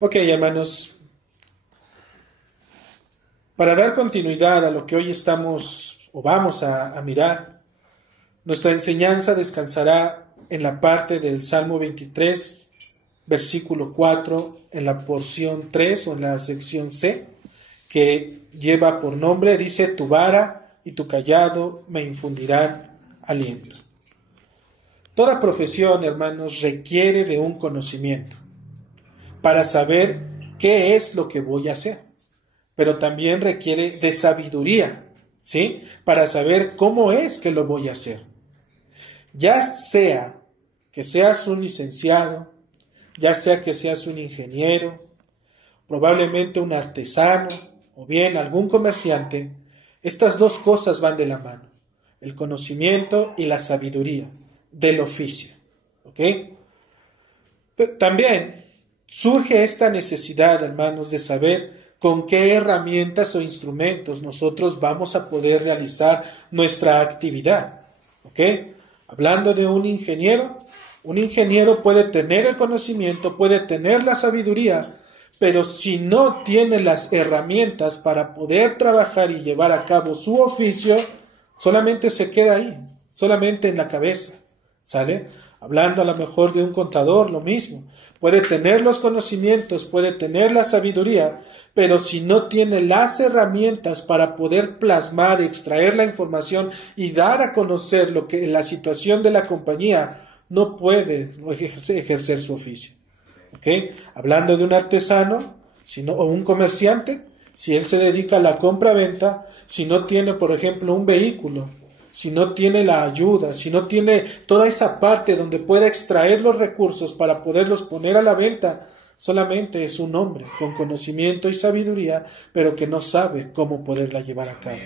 Ok, hermanos, para dar continuidad a lo que hoy estamos o vamos a mirar, nuestra enseñanza descansará en la parte del Salmo 23, versículo 4, en la porción 3 o en la sección C, que lleva por nombre, dice, tu vara y tu callado me infundirán aliento. Toda profesión, hermanos, requiere de un conocimiento para saber qué es lo que voy a hacer, pero también requiere de sabiduría, ¿sí? Para saber cómo es que lo voy a hacer. Ya sea que seas un licenciado, ya sea que seas un ingeniero, probablemente un artesano o bien algún comerciante, estas dos cosas van de la mano, el conocimiento y la sabiduría del oficio, ¿ok? Pero también surge esta necesidad, hermanos, de saber con qué herramientas o instrumentos nosotros vamos a poder realizar nuestra actividad, ¿ok? Hablando de un ingeniero puede tener el conocimiento, puede tener la sabiduría, pero si no tiene las herramientas para poder trabajar y llevar a cabo su oficio, solamente se queda ahí, solamente en la cabeza, ¿sale? Hablando a lo mejor de un contador, lo mismo. Puede tener los conocimientos, puede tener la sabiduría, pero si no tiene las herramientas para poder plasmar, extraer la información y dar a conocer la situación de la compañía, no puede ejercer su oficio. ¿Okay? Hablando de un artesano o un comerciante, si él se dedica a la compra-venta, si no tiene, por ejemplo, un vehículo, si no tiene la ayuda, si no tiene toda esa parte donde pueda extraer los recursos para poderlos poner a la venta, solamente es un hombre con conocimiento y sabiduría, pero que no sabe cómo poderla llevar a cabo.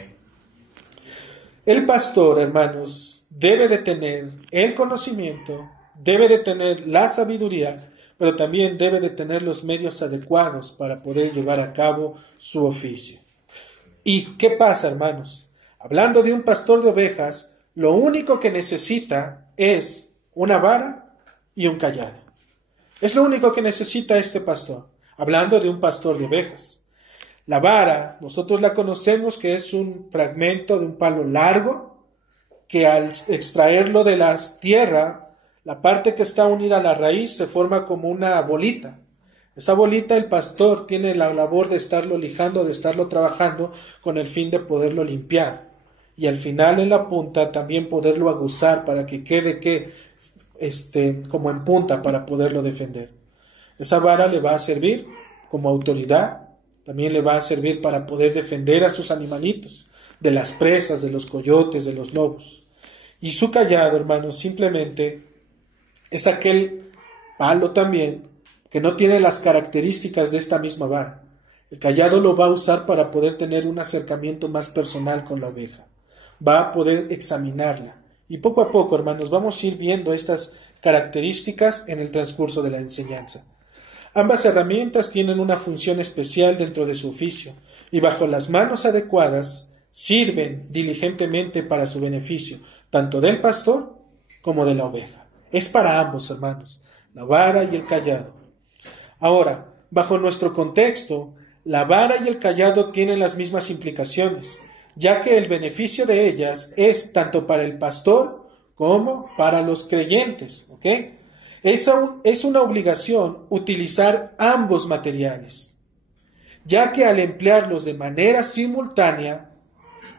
El pastor, hermanos, debe de tener el conocimiento, debe de tener la sabiduría, pero también debe de tener los medios adecuados para poder llevar a cabo su oficio. ¿Y qué pasa, hermanos? Hablando de un pastor de ovejas, lo único que necesita es una vara y un callado. Es lo único que necesita este pastor, hablando de un pastor de ovejas. La vara, nosotros la conocemos que es un fragmento de un palo largo, que al extraerlo de la tierra, la parte que está unida a la raíz se forma como una bolita. Esa bolita el pastor tiene la labor de estarlo lijando, de estarlo trabajando con el fin de poderlo limpiar. Y al final en la punta también poderlo aguzar para que quede como en punta para poderlo defender. Esa vara le va a servir como autoridad, también le va a servir para poder defender a sus animalitos de las presas, de los coyotes, de los lobos. Y su callado, hermanos, simplemente es aquel palo también que no tiene las características de esta misma vara. El callado lo va a usar para poder tener un acercamiento más personal con la oveja. Va a poder examinarla. Y poco a poco, hermanos, vamos a ir viendo estas características en el transcurso de la enseñanza. Ambas herramientas tienen una función especial dentro de su oficio y bajo las manos adecuadas sirven diligentemente para su beneficio, tanto del pastor como de la oveja. Es para ambos, hermanos, la vara y el callado. Ahora, bajo nuestro contexto, la vara y el callado tienen las mismas implicaciones, ya que el beneficio de ellas es tanto para el pastor como para los creyentes, ¿ok? Es una obligación utilizar ambos materiales, ya que al emplearlos de manera simultánea,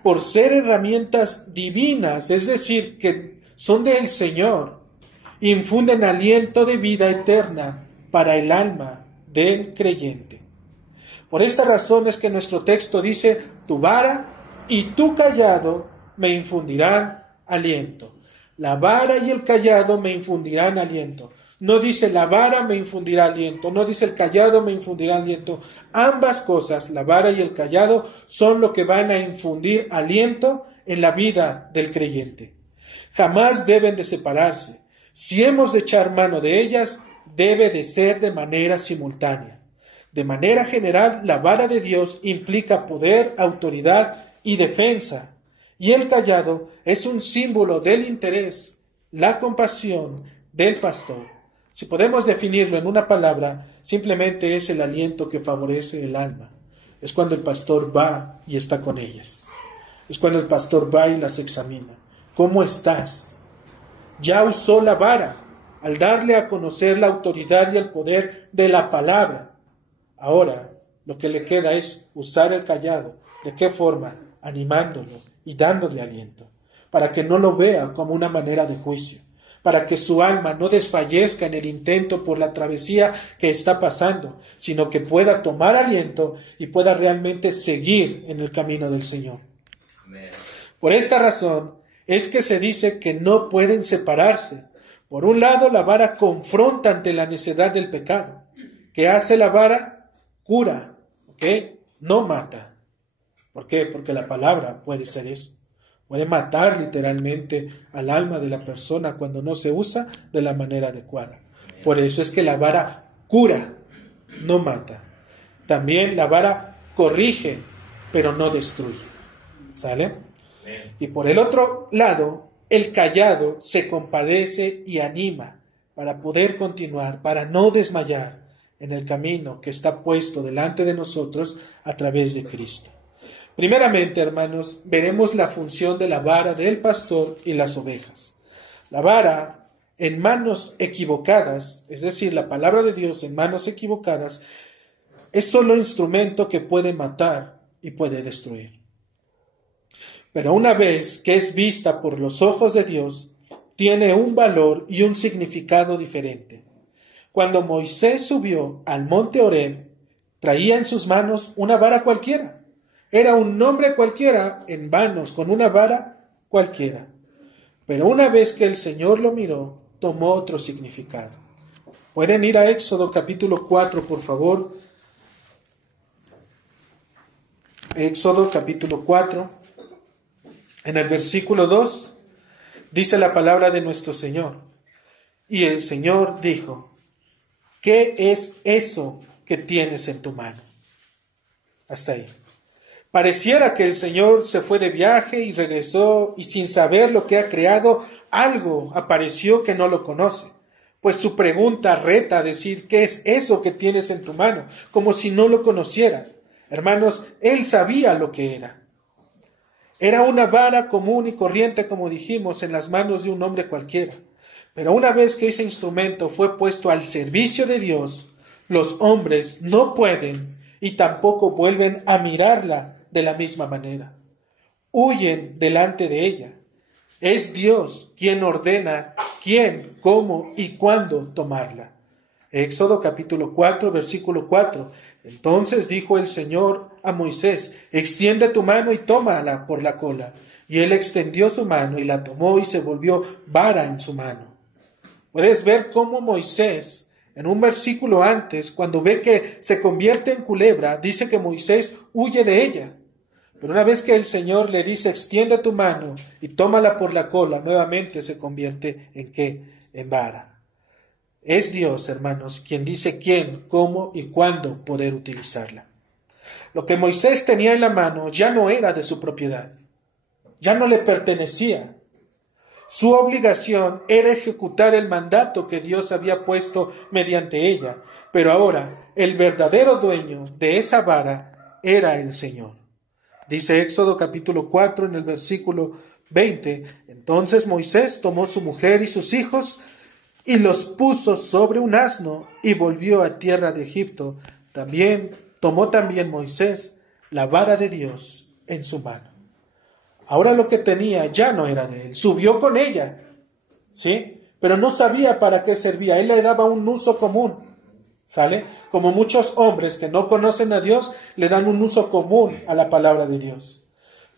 por ser herramientas divinas, es decir, que son del Señor, infunden aliento de vida eterna para el alma del creyente. Por esta razón es que nuestro texto dice, tu vara y tu callado me infundirán aliento. La vara y el callado me infundirán aliento. No dice la vara me infundirá aliento, no dice el callado me infundirá aliento. Ambas cosas, la vara y el callado, son lo que van a infundir aliento en la vida del creyente. Jamás deben de separarse. Si hemos de echar mano de ellas, debe de ser de manera simultánea. De manera general, la vara de Dios implica poder, autoridad y defensa. Y el callado es un símbolo del interés, la compasión del pastor. Si podemos definirlo en una palabra, simplemente es el aliento que favorece el alma. Es cuando el pastor va y está con ellas. Es cuando el pastor va y las examina. ¿Cómo estás? Ya usó la vara al darle a conocer la autoridad y el poder de la palabra. Ahora, lo que le queda es usar el cayado. ¿De qué forma? Animándolo y dándole aliento, para que no lo vea como una manera de juicio, para que su alma no desfallezca en el intento por la travesía que está pasando, sino que pueda tomar aliento y pueda realmente seguir en el camino del Señor. Amén. Por esta razón es que se dice que no pueden separarse. Por un lado, la vara confronta ante la necedad del pecado. ¿Qué hace la vara? Cura, ¿ok? No mata. ¿Por qué? Porque la palabra puede ser eso. Puede matar literalmente al alma de la persona cuando no se usa de la manera adecuada. Por eso es que la vara cura, no mata. También la vara corrige, pero no destruye. ¿Sale? Y por el otro lado, el cayado se compadece y anima para poder continuar, para no desmayar en el camino que está puesto delante de nosotros a través de Cristo. Primeramente, hermanos, veremos la función de la vara del pastor y las ovejas. La vara en manos equivocadas, es decir, la palabra de Dios en manos equivocadas, es solo instrumento que puede matar y puede destruir. Pero una vez que es vista por los ojos de Dios, tiene un valor y un significado diferente. Cuando Moisés subió al monte Horeb, traía en sus manos una vara cualquiera. Era un hombre cualquiera en manos con una vara cualquiera. Pero una vez que el Señor lo miró, tomó otro significado. Pueden ir a Éxodo capítulo 4, por favor. Éxodo capítulo 4. En el versículo 2 dice la palabra de nuestro Señor. Y el Señor dijo, ¿qué es eso que tienes en tu mano? Hasta ahí. Pareciera que el Señor se fue de viaje y regresó y sin saber lo que ha creado, algo apareció que no lo conoce. Pues su pregunta reta a decir, ¿qué es eso que tienes en tu mano? Como si no lo conociera. Hermanos, él sabía lo que era. Era una vara común y corriente, como dijimos, en las manos de un hombre cualquiera. Pero una vez que ese instrumento fue puesto al servicio de Dios, los hombres no pueden y tampoco vuelven a mirarla de la misma manera. Huyen delante de ella. Es Dios quien ordena quién, cómo y cuándo tomarla. Éxodo capítulo 4, versículo 4. Entonces dijo el Señor a Moisés, extiende tu mano y tómala por la cola. Y él extendió su mano y la tomó y se volvió vara en su mano. Puedes ver cómo Moisés, en un versículo antes, cuando ve que se convierte en culebra, dice que Moisés huye de ella. Pero una vez que el Señor le dice, extiende tu mano y tómala por la cola, nuevamente se convierte ¿en qué? En vara. Es Dios, hermanos, quien dice quién, cómo y cuándo poder utilizarla. Lo que Moisés tenía en la mano ya no era de su propiedad, ya no le pertenecía. Su obligación era ejecutar el mandato que Dios había puesto mediante ella, pero ahora el verdadero dueño de esa vara era el Señor. Dice Éxodo capítulo 4 en el versículo 20, entonces Moisés tomó su mujer y sus hijos y los puso sobre un asno y volvió a tierra de Egipto. Tomó también Moisés la vara de Dios en su mano. Ahora lo que tenía ya no era de él. Subió con ella, ¿sí? Pero no sabía para qué servía. Él le daba un uso común, ¿sale? Como muchos hombres que no conocen a Dios, le dan un uso común a la palabra de Dios.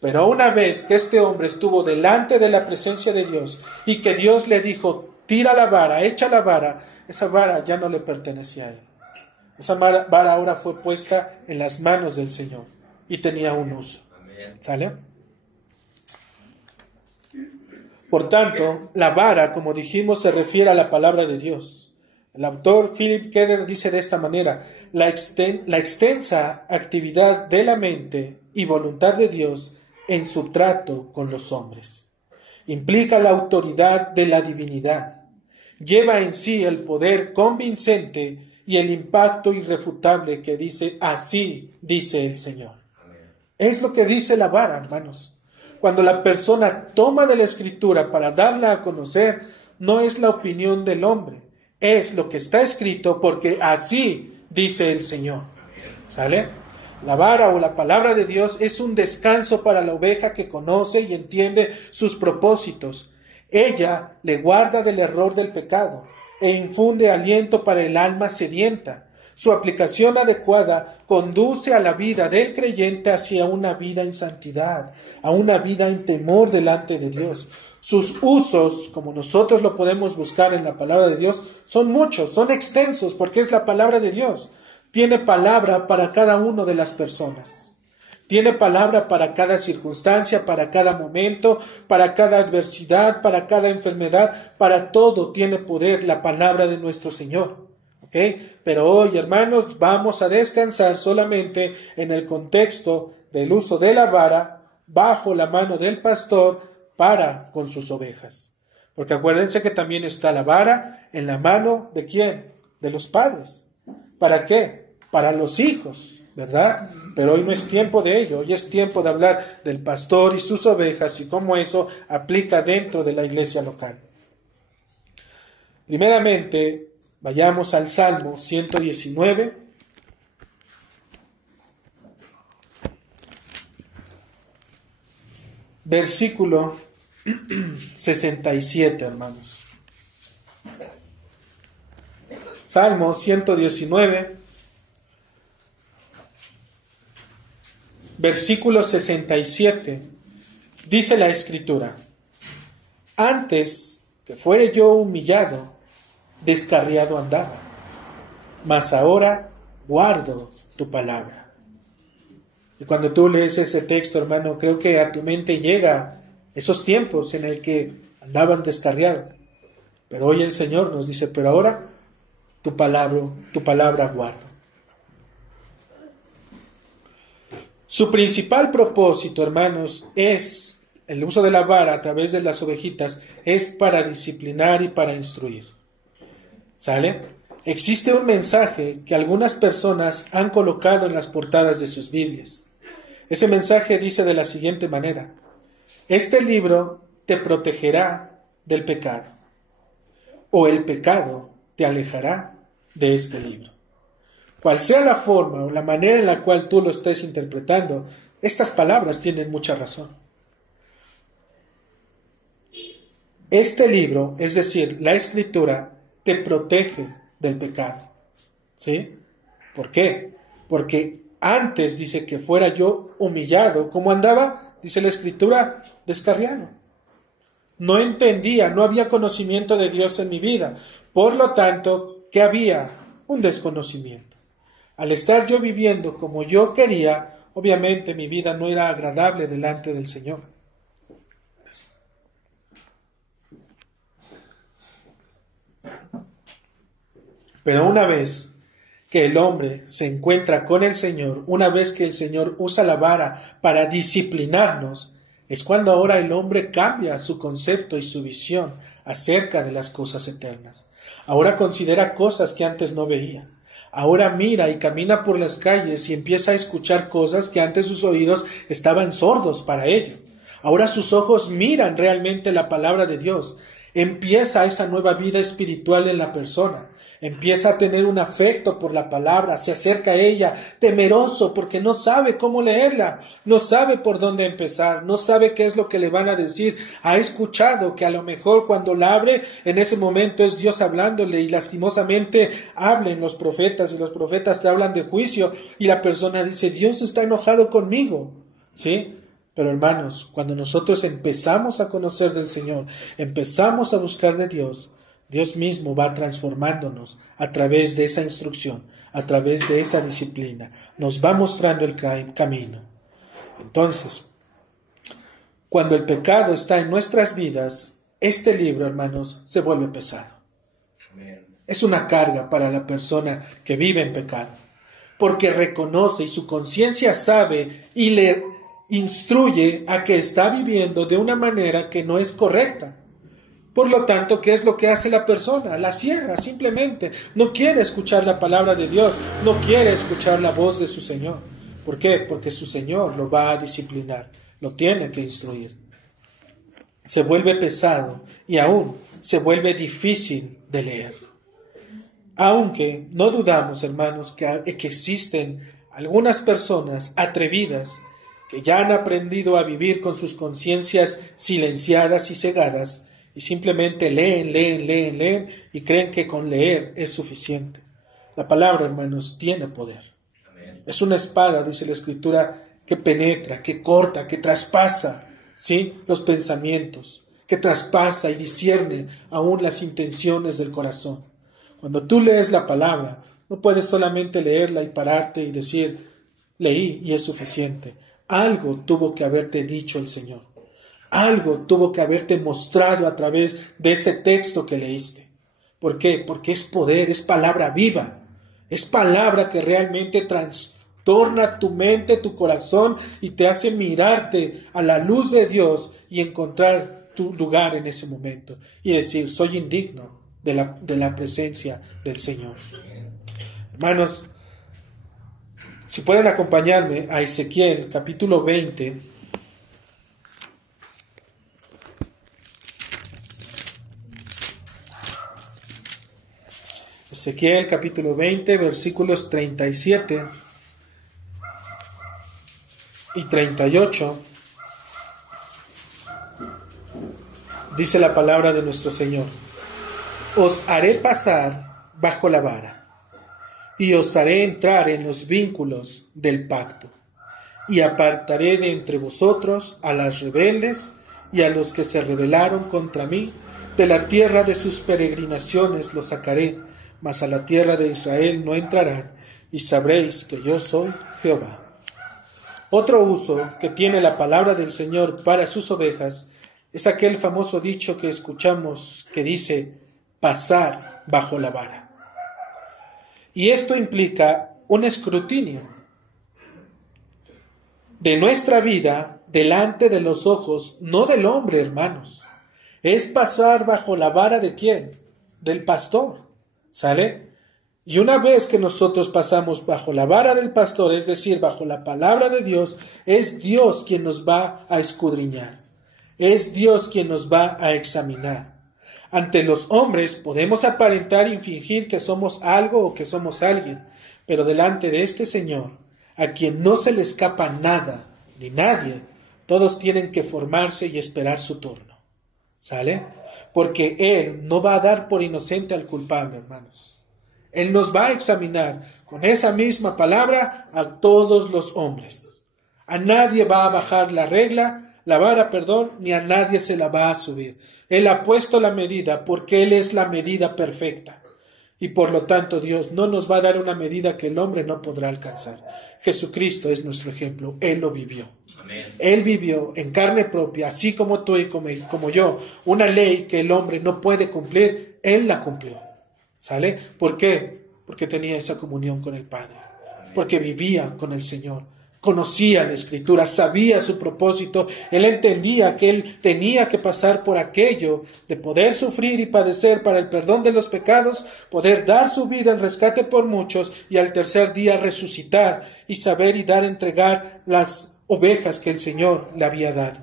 Pero una vez que este hombre estuvo delante de la presencia de Dios y que Dios le dijo, tira la vara, echa la vara, esa vara ya no le pertenecía a él. Esa vara ahora fue puesta en las manos del Señor y tenía un uso. ¿Sale? Por tanto, la vara, como dijimos, se refiere a la palabra de Dios. El autor Philip Keller dice de esta manera, la extensa actividad de la mente y voluntad de Dios en su trato con los hombres. Implica la autoridad de la divinidad. lleva en sí el poder convincente y el impacto irrefutable que dice, así dice el Señor. Es lo que dice la vara, hermanos. Cuando la persona toma de la Escritura para darla a conocer, no es la opinión del hombre, es lo que está escrito porque así dice el Señor. ¿Sale? La vara o la palabra de Dios es un descanso para la oveja que conoce y entiende sus propósitos. Ella le guarda del error del pecado e infunde aliento para el alma sedienta. Su aplicación adecuada conduce a la vida del creyente hacia una vida en santidad, a una vida en temor delante de Dios. Sus usos, como nosotros lo podemos buscar en la palabra de Dios, son muchos, son extensos, porque es la palabra de Dios. Tiene palabra para cada uno de las personas. Tiene palabra para cada circunstancia, para cada momento, para cada adversidad, para cada enfermedad, para todo tiene poder la palabra de nuestro Señor. ¿Ok? Pero hoy, hermanos, vamos a descansar solamente en el contexto del uso de la vara bajo la mano del pastor para con sus ovejas. Porque acuérdense que también está la vara en la mano ¿de quién? De los padres. ¿Para qué? Para los hijos, ¿verdad? Pero hoy no es tiempo de ello, hoy es tiempo de hablar del pastor y sus ovejas y cómo eso aplica dentro de la iglesia local. Primeramente, vayamos al Salmo 119. Versículo 67, hermanos. Salmo 119, versículo 67. Dice la Escritura: antes que fuere yo humillado, descarriado andaba, mas ahora guardo tu palabra. Y cuando tú lees ese texto, hermano, creo que a tu mente llega esos tiempos en el que andaban descarriados. Pero hoy el Señor nos dice, pero ahora tu palabra guardo. Su principal propósito, hermanos, es el uso de la vara a través de las ovejitas, es para disciplinar y para instruir. ¿Sale? Existe un mensaje que algunas personas han colocado en las portadas de sus Biblias. Ese mensaje dice de la siguiente manera: este libro te protegerá del pecado, o el pecado te alejará de este libro. Cual sea la forma o la manera en la cual tú lo estés interpretando, estas palabras tienen mucha razón. Este libro, es decir, la Escritura, te protege del pecado. ¿Sí? ¿Por qué? Porque antes dice que fuera yo humillado. ¿Cómo andaba? Dice la Escritura, descarriado. No entendía, no había conocimiento de Dios en mi vida. Por lo tanto, ¿qué había? Un desconocimiento. Al estar yo viviendo como yo quería, obviamente mi vida no era agradable delante del Señor. Pero una vez que el hombre se encuentra con el Señor, una vez que el Señor usa la vara para disciplinarnos, es cuando ahora el hombre cambia su concepto y su visión acerca de las cosas eternas. Ahora considera cosas que antes no veía. Ahora mira y camina por las calles y empieza a escuchar cosas que antes sus oídos estaban sordos para ello. Ahora sus ojos miran realmente la palabra de Dios. Empieza esa nueva vida espiritual en la persona. Empieza a tener un afecto por la palabra, se acerca a ella temeroso porque no sabe cómo leerla, no sabe por dónde empezar, no sabe qué es lo que le van a decir. Ha escuchado que a lo mejor cuando la abre, en ese momento es Dios hablándole y lastimosamente hablan los profetas y los profetas te hablan de juicio y la persona dice, Dios está enojado conmigo, ¿sí? Pero hermanos, cuando nosotros empezamos a conocer del Señor, empezamos a buscar de Dios, Dios mismo va transformándonos a través de esa instrucción, a través de esa disciplina. Nos va mostrando el camino. Entonces, cuando el pecado está en nuestras vidas, este libro, hermanos, se vuelve pesado. Es una carga para la persona que vive en pecado, porque reconoce y su conciencia sabe y le instruye a que está viviendo de una manera que no es correcta. Por lo tanto, ¿qué es lo que hace la persona? La cierra simplemente. No quiere escuchar la palabra de Dios, no quiere escuchar la voz de su Señor. ¿Por qué? Porque su Señor lo va a disciplinar, lo tiene que instruir. Se vuelve pesado y aún se vuelve difícil de leer. Aunque no dudamos, hermanos, que existen algunas personas atrevidas que ya han aprendido a vivir con sus conciencias silenciadas y cegadas y simplemente leen y creen que con leer es suficiente. La palabra, hermanos, tiene poder. Amén. Es una espada, dice la Escritura, que penetra, que corta, que traspasa, ¿sí?, los pensamientos, que traspasa y discierne aún las intenciones del corazón. Cuando tú lees la palabra, no puedes solamente leerla y pararte y decir, leí y es suficiente. Algo tuvo que haberte dicho el Señor. Algo tuvo que haberte mostrado a través de ese texto que leíste. ¿Por qué? Porque es poder, es palabra viva. Es palabra que realmente trastorna tu mente, tu corazón y te hace mirarte a la luz de Dios y encontrar tu lugar en ese momento. Y decir, soy indigno de la presencia del Señor. Hermanos, si pueden acompañarme a Ezequiel capítulo 20. Ezequiel capítulo 20, versículos 37 y 38. Dice la palabra de nuestro Señor: os haré pasar bajo la vara, y os haré entrar en los vínculos del pacto, y apartaré de entre vosotros a las rebeldes y a los que se rebelaron contra mí. De la tierra de sus peregrinaciones los sacaré, mas a la tierra de Israel no entrarán, y sabréis que yo soy Jehová. Otro uso que tiene la palabra del Señor para sus ovejas es aquel famoso dicho que escuchamos que dice, pasar bajo la vara. Y esto implica un escrutinio de nuestra vida delante de los ojos, no del hombre, hermanos. Es pasar bajo la vara ¿de quién? Del pastor, ¿sale? Y una vez que nosotros pasamos bajo la vara del pastor, es decir, bajo la palabra de Dios, es Dios quien nos va a escudriñar. Es Dios quien nos va a examinar. Ante los hombres podemos aparentar y fingir que somos algo o que somos alguien, pero delante de este Señor, a quien no se le escapa nada ni nadie, todos tienen que formarse y esperar su turno. ¿Sale? Porque Él no va a dar por inocente al culpable, hermanos. Él nos va a examinar con esa misma palabra a todos los hombres. A nadie va a bajar la vara, ni a nadie se la va a subir. Él ha puesto la medida porque Él es la medida perfecta. Y por lo tanto Dios no nos va a dar una medida que el hombre no podrá alcanzar. Jesucristo es nuestro ejemplo. Él lo vivió. Amén. Él vivió en carne propia, así como tú y como yo, una ley que el hombre no puede cumplir. Él la cumplió. ¿Sale? ¿Por qué? Porque tenía esa comunión con el Padre. Porque vivía con el Señor. Conocía la Escritura, sabía su propósito, él entendía que él tenía que pasar por aquello de poder sufrir y padecer para el perdón de los pecados, poder dar su vida en rescate por muchos y al tercer día resucitar y saber y entregar las ovejas que el Señor le había dado.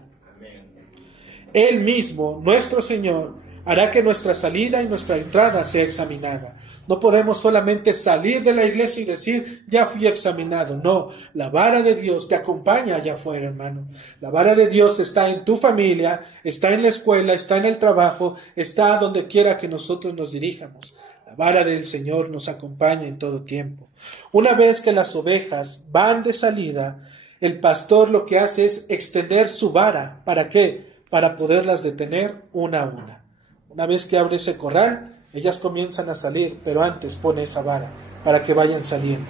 Él mismo, nuestro Señor, hará que nuestra salida y nuestra entrada sea examinada. No podemos solamente salir de la iglesia y decir, ya fui examinado. No, la vara de Dios te acompaña allá afuera, hermano. La vara de Dios está en tu familia, está en la escuela, está en el trabajo, está donde quiera que nosotros nos dirijamos. La vara del Señor nos acompaña en todo tiempo. Una vez que las ovejas van de salida, el pastor lo que hace es extender su vara. ¿Para qué? Para poderlas detener una a una. Una vez que abre ese corral, ellas comienzan a salir, pero antes pone esa vara para que vayan saliendo.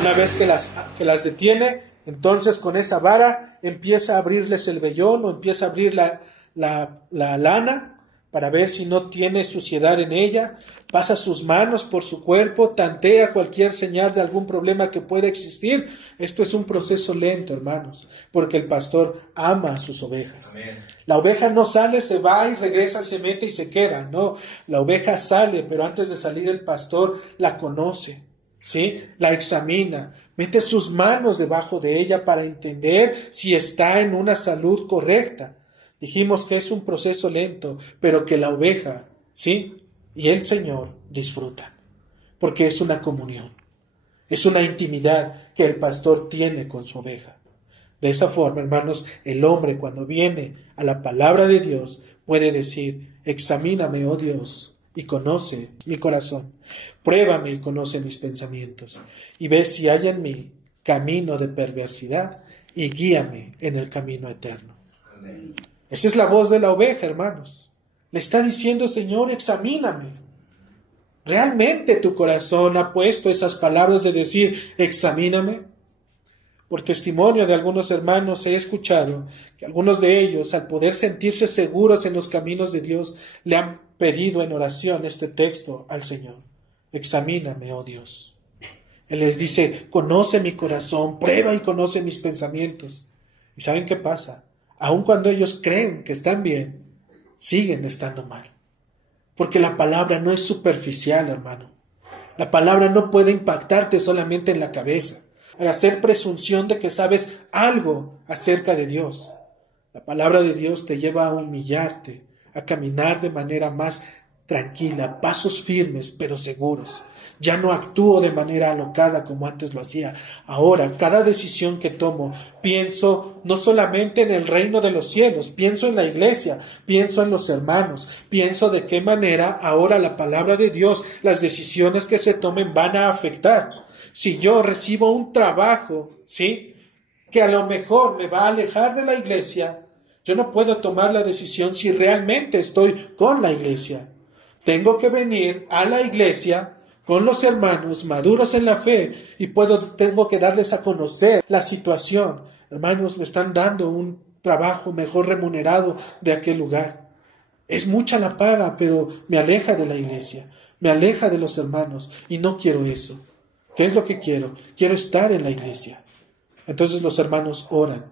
Una vez que las detiene, entonces con esa vara empieza a abrirles el vellón o empieza a abrir la lana para ver si no tiene suciedad en ella, pasa sus manos por su cuerpo, tantea cualquier señal de algún problema que pueda existir. Esto es un proceso lento, hermanos, porque el pastor ama a sus ovejas. Amén. La oveja no sale, se va y regresa, se mete y se queda. No, la oveja sale, pero antes de salir el pastor la conoce, ¿sí? La examina, mete sus manos debajo de ella para entender si está en una salud correcta. Dijimos que es un proceso lento, pero que la oveja, ¿sí?, y el Señor disfrutan, porque es una comunión, es una intimidad que el pastor tiene con su oveja. De esa forma, hermanos, el hombre cuando viene a la palabra de Dios puede decir: examíname, oh Dios, y conoce mi corazón, pruébame y conoce mis pensamientos, y ve si hay en mí camino de perversidad, y guíame en el camino eterno. Amén. Esa es la voz de la oveja, hermanos. Le está diciendo: Señor, examíname. ¿Realmente tu corazón ha puesto esas palabras de decir: examíname? Por testimonio de algunos hermanos he escuchado que algunos de ellos, al poder sentirse seguros en los caminos de Dios, le han pedido en oración este texto al Señor: examíname, oh Dios. Él les dice: conoce mi corazón, prueba y conoce mis pensamientos. ¿Y saben qué pasa? Aun cuando ellos creen que están bien, siguen estando mal. Porque la palabra no es superficial, hermano. La palabra no puede impactarte solamente en la cabeza, al hacer presunción de que sabes algo acerca de Dios. La palabra de Dios te lleva a humillarte, a caminar de manera más tranquila, pasos firmes pero seguros. Ya no actúo de manera alocada como antes lo hacía. Ahora, cada decisión que tomo, pienso no solamente en el reino de los cielos, pienso en la iglesia, pienso en los hermanos, pienso de qué manera ahora la palabra de Dios, las decisiones que se tomen van a afectar. Si yo recibo un trabajo, ¿sí?, que a lo mejor me va a alejar de la iglesia, yo no puedo tomar la decisión si realmente estoy con la iglesia. Tengo que venir a la iglesia con los hermanos maduros en la fe y tengo que darles a conocer la situación. Hermanos, me están dando un trabajo mejor remunerado de aquel lugar. Es mucha la paga, pero me aleja de la iglesia, me aleja de los hermanos y no quiero eso. ¿Qué es lo que quiero? Quiero estar en la iglesia. Entonces los hermanos oran,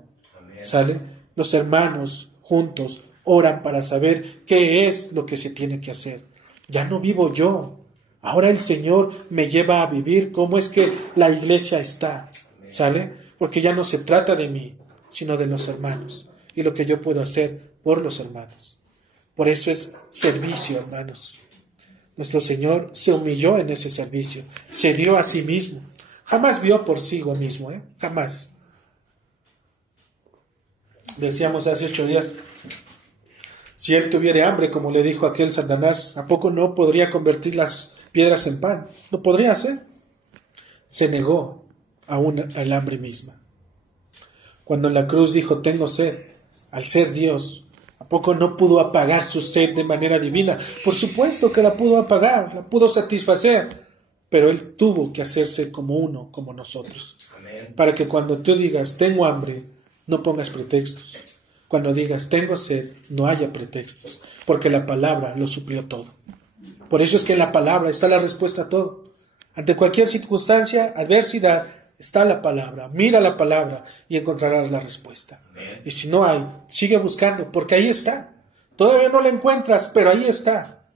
¿sale? Los hermanos juntos oran para saber qué es lo que se tiene que hacer. Ya no vivo yo. Ahora el Señor me lleva a vivir cómo es que la iglesia está, ¿sale? Porque ya no se trata de mí, sino de los hermanos y lo que yo puedo hacer por los hermanos. Por eso es servicio, hermanos. Nuestro Señor se humilló en ese servicio, se dio a sí mismo. Jamás vio por sí mismo, jamás. Decíamos hace 8 días, si él tuviera hambre, como le dijo aquel Satanás, ¿a poco no podría convertir las piedras en pan? No podría hacer. Se negó aún al hambre misma. Cuando en la cruz dijo: tengo sed, al ser Dios, ¿a poco no pudo apagar su sed de manera divina? Por supuesto que la pudo apagar, la pudo satisfacer, pero él tuvo que hacerse como uno, como nosotros. Amén. Para que cuando tú digas: tengo hambre, no pongas pretextos. Cuando digas: tengo sed, no haya pretextos, porque la palabra lo suplió todo. Por eso es que en la palabra está la respuesta a todo. Ante cualquier circunstancia, adversidad, está la palabra. Mira la palabra y encontrarás la respuesta. Amén. Y si no hay, sigue buscando, porque ahí está. Todavía no la encuentras, pero ahí está.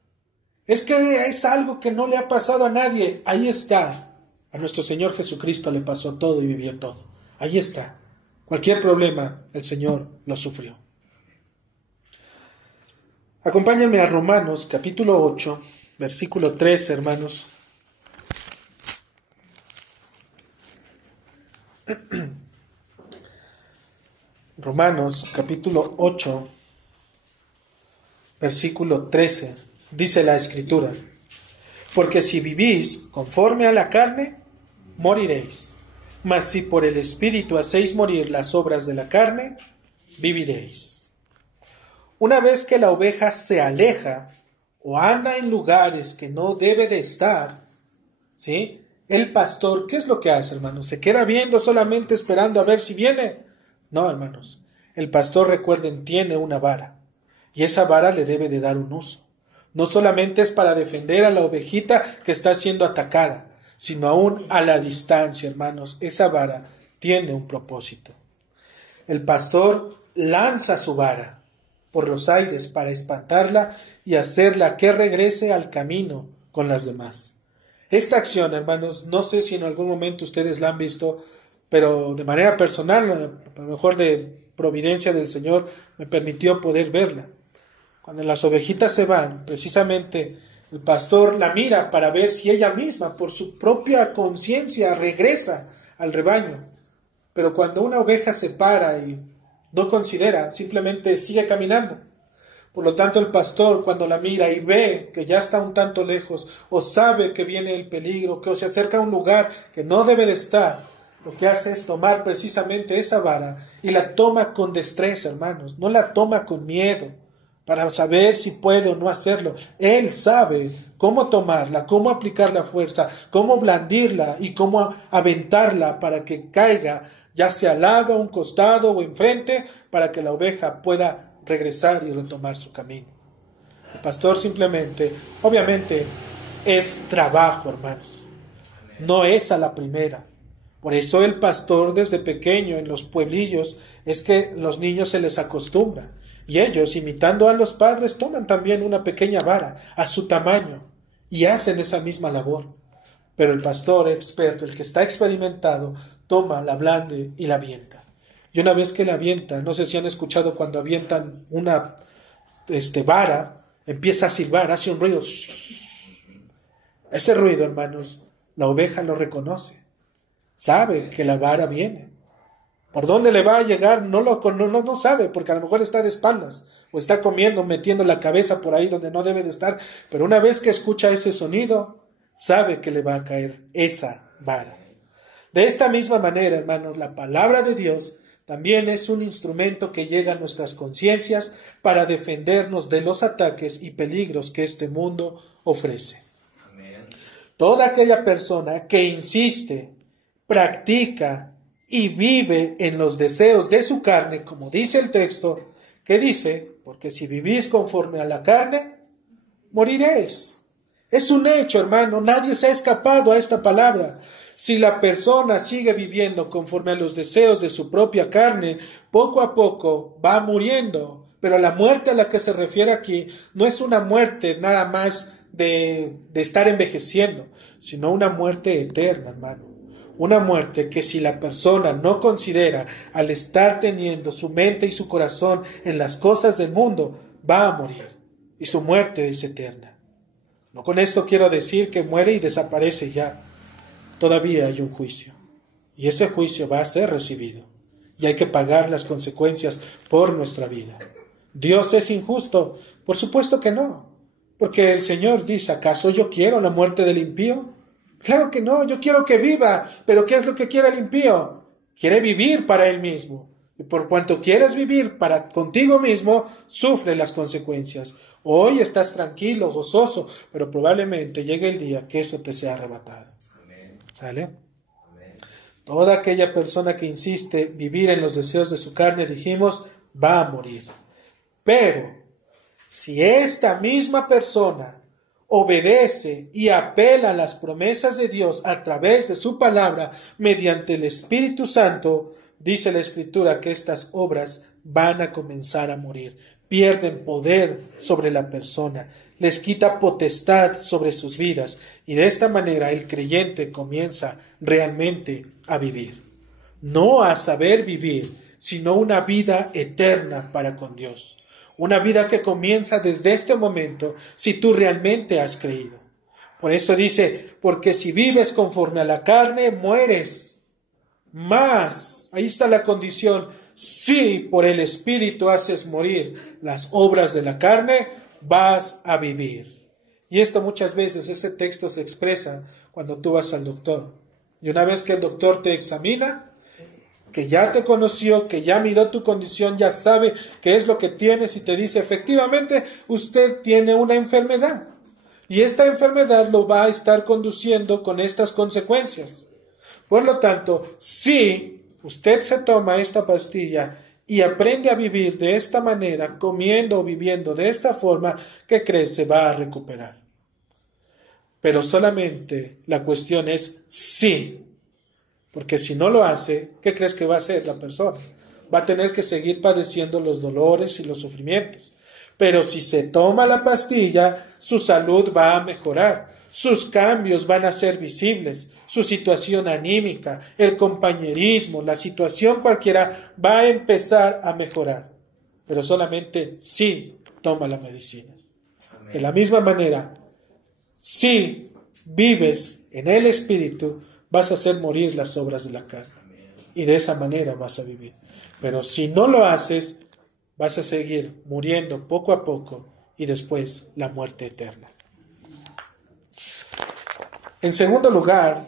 Es que es algo que no le ha pasado a nadie. Ahí está. A nuestro Señor Jesucristo le pasó todo y vivió todo. Ahí está. Cualquier problema, el Señor lo sufrió. Acompáñenme a Romanos, capítulo 8, versículo 3, hermanos. Romanos, capítulo 8, versículo 13. Dice la Escritura: porque si vivís conforme a la carne, moriréis. Mas si por el Espíritu hacéis morir las obras de la carne, viviréis. Una vez que la oveja se aleja o anda en lugares que no debe de estar, ¿sí?, el pastor, ¿qué es lo que hace, hermanos? ¿Se queda viendo solamente esperando a ver si viene? No, hermanos. El pastor, recuerden, tiene una vara. Y esa vara le debe de dar un uso. No solamente es para defender a la ovejita que está siendo atacada, sino aún a la distancia, hermanos. Esa vara tiene un propósito. El pastor lanza su vara por los aires para espantarla y hacerla que regrese al camino con las demás. Esta acción, hermanos, no sé si en algún momento ustedes la han visto, pero de manera personal, a lo mejor de providencia del Señor, me permitió poder verla. Cuando las ovejitas se van, precisamente el pastor la mira para ver si ella misma, por su propia conciencia, regresa al rebaño. Pero cuando una oveja se para y no considera, simplemente sigue caminando. Por lo tanto, el pastor, cuando la mira y ve que ya está un tanto lejos, o sabe que viene el peligro, que se acerca a un lugar que no debe de estar, lo que hace es tomar precisamente esa vara y la toma con destreza, hermanos. No la toma con miedo para saber si puede o no hacerlo. Él sabe cómo tomarla, cómo aplicar la fuerza, cómo blandirla y cómo aventarla para que caiga, ya sea al lado, a un costado o enfrente, para que la oveja pueda regresar y retomar su camino. El pastor simplemente, obviamente, es trabajo, hermanos. No es a la primera. Por eso el pastor desde pequeño en los pueblillos es que los niños se les acostumbra. Y ellos, imitando a los padres, toman también una pequeña vara a su tamaño y hacen esa misma labor. Pero el pastor experto, el que está experimentado, toma, la blande y la avienta. Y una vez que la avienta, no sé si han escuchado cuando avientan una vara, empieza a silbar, hace un ruido. Ese ruido, hermanos, la oveja lo reconoce. Sabe que la vara viene. ¿Por dónde le va a llegar? No sabe, porque a lo mejor está de espaldas, o está comiendo, metiendo la cabeza por ahí donde no debe de estar. Pero una vez que escucha ese sonido, sabe que le va a caer esa vara. De esta misma manera, hermanos, la palabra de Dios también es un instrumento que llega a nuestras conciencias para defendernos de los ataques y peligros que este mundo ofrece. Amén. Toda aquella persona que insiste, practica y vive en los deseos de su carne, como dice el texto, que dice, porque si vivís conforme a la carne, moriréis. Es un hecho, hermano, nadie se ha escapado a esta palabra. Si la persona sigue viviendo conforme a los deseos de su propia carne, poco a poco va muriendo. Pero la muerte a la que se refiere aquí no es una muerte nada más de estar envejeciendo, sino una muerte eterna, hermano. Una muerte que si la persona no considera al estar teniendo su mente y su corazón en las cosas del mundo, va a morir. Y su muerte es eterna. No con esto quiero decir que muere y desaparece ya. Todavía hay un juicio. Y ese juicio va a ser recibido. Y hay que pagar las consecuencias por nuestra vida. ¿Dios es injusto? Por supuesto que no. Porque el Señor dice, ¿acaso yo quiero la muerte del impío? Claro que no, yo quiero que viva. ¿Pero qué es lo que quiere el impío? Quiere vivir para él mismo. Y por cuanto quieres vivir para contigo mismo, sufre las consecuencias. Hoy estás tranquilo, gozoso, pero probablemente llegue el día que eso te sea arrebatado. ¿Sale? Amén. Toda aquella persona que insiste vivir en los deseos de su carne, dijimos, va a morir. Pero si esta misma persona obedece y apela a las promesas de Dios a través de su palabra mediante el Espíritu Santo, dice la Escritura que estas obras van a comenzar a morir. Pierden poder sobre la persona, les quita potestad sobre sus vidas y de esta manera el creyente comienza realmente a vivir. No a saber vivir, sino una vida eterna para con Dios. Una vida que comienza desde este momento si tú realmente has creído. Por eso dice, porque si vives conforme a la carne, mueres. Mas, ahí está la condición, si por el Espíritu haces morir las obras de la carne, vas a vivir. Y esto muchas veces, ese texto se expresa cuando tú vas al doctor. Y una vez que el doctor te examina, que ya te conoció, que ya miró tu condición, ya sabe qué es lo que tienes y te dice, efectivamente, usted tiene una enfermedad. Y esta enfermedad lo va a estar conduciendo con estas consecuencias. Por lo tanto, si usted se toma esta pastilla y aprende a vivir de esta manera, comiendo o viviendo de esta forma, ¿qué crees? Se va a recuperar. Pero solamente la cuestión es sí, porque si no lo hace, ¿qué crees que va a hacer la persona? Va a tener que seguir padeciendo los dolores y los sufrimientos. Pero si se toma la pastilla, su salud va a mejorar, sus cambios van a ser visibles, su situación anímica, el compañerismo, la situación cualquiera va a empezar a mejorar. Pero solamente si toma la medicina. Amén. De la misma manera, si vives en el Espíritu, vas a hacer morir las obras de la carne. Y de esa manera vas a vivir. Pero si no lo haces, vas a seguir muriendo poco a poco y después la muerte eterna. En segundo lugar,